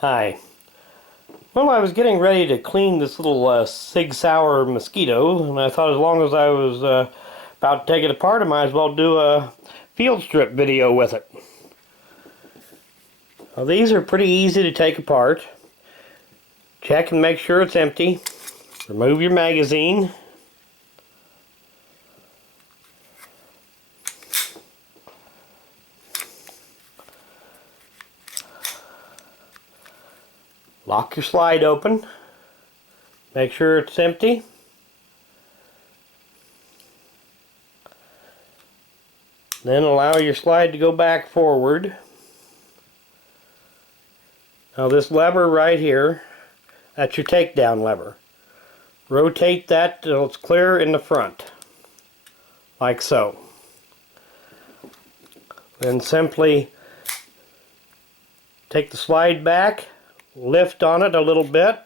Hi. Well, I was getting ready to clean this little Sig Sauer Mosquito, and I thought as long as I was about to take it apart, I might as well do a field strip video with it. Now, these are pretty easy to take apart. Check and make sure it's empty. Remove your magazine. Lock your slide open. Make sure it's empty. Then allow your slide to go back forward. Now this lever right here, that's your takedown lever. Rotate that till it's clear in the front, like so. Then simply take the slide back, lift on it a little bit,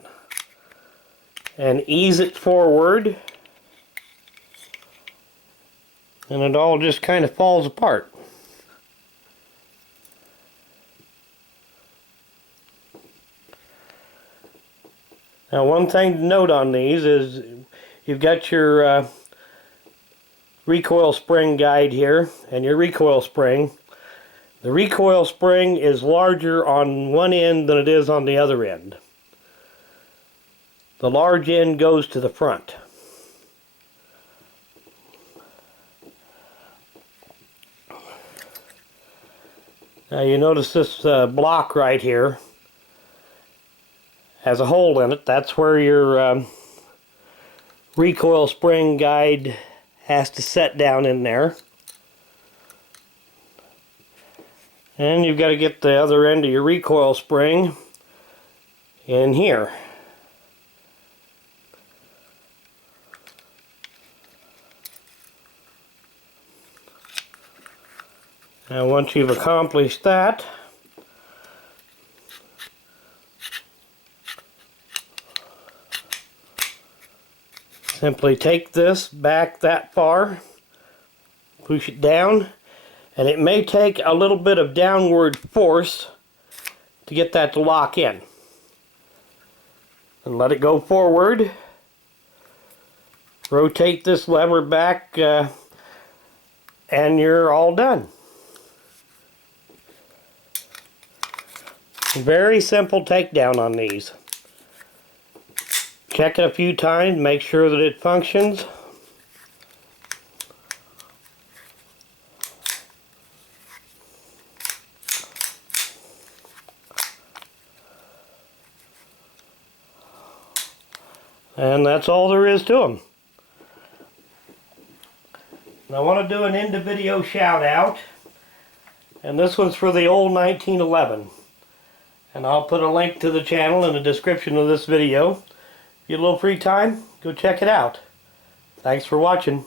and ease it forward, and it all just kind of falls apart. Now, one thing to note on these is you've got your recoil spring guide here and your recoil spring. The recoil spring is larger on one end than it is on the other end. The large end goes to the front. Now you notice this block right here has a hole in it. That's where your recoil spring guide has to set down in there. And you've got to get the other end of your recoil spring in here. Now once you've accomplished that, simply take this back that far, push it down, and it may take a little bit of downward force to get that to lock in. And let it go forward. Rotate this lever back and you're all done. Very simple takedown on these. Check it a few times, make sure that it functions. And that's all there is to them. And I want to do an end of video shout out. And this one's for the old 1911. And I'll put a link to the channel in the description of this video. If you get a little free time, go check it out. Thanks for watching.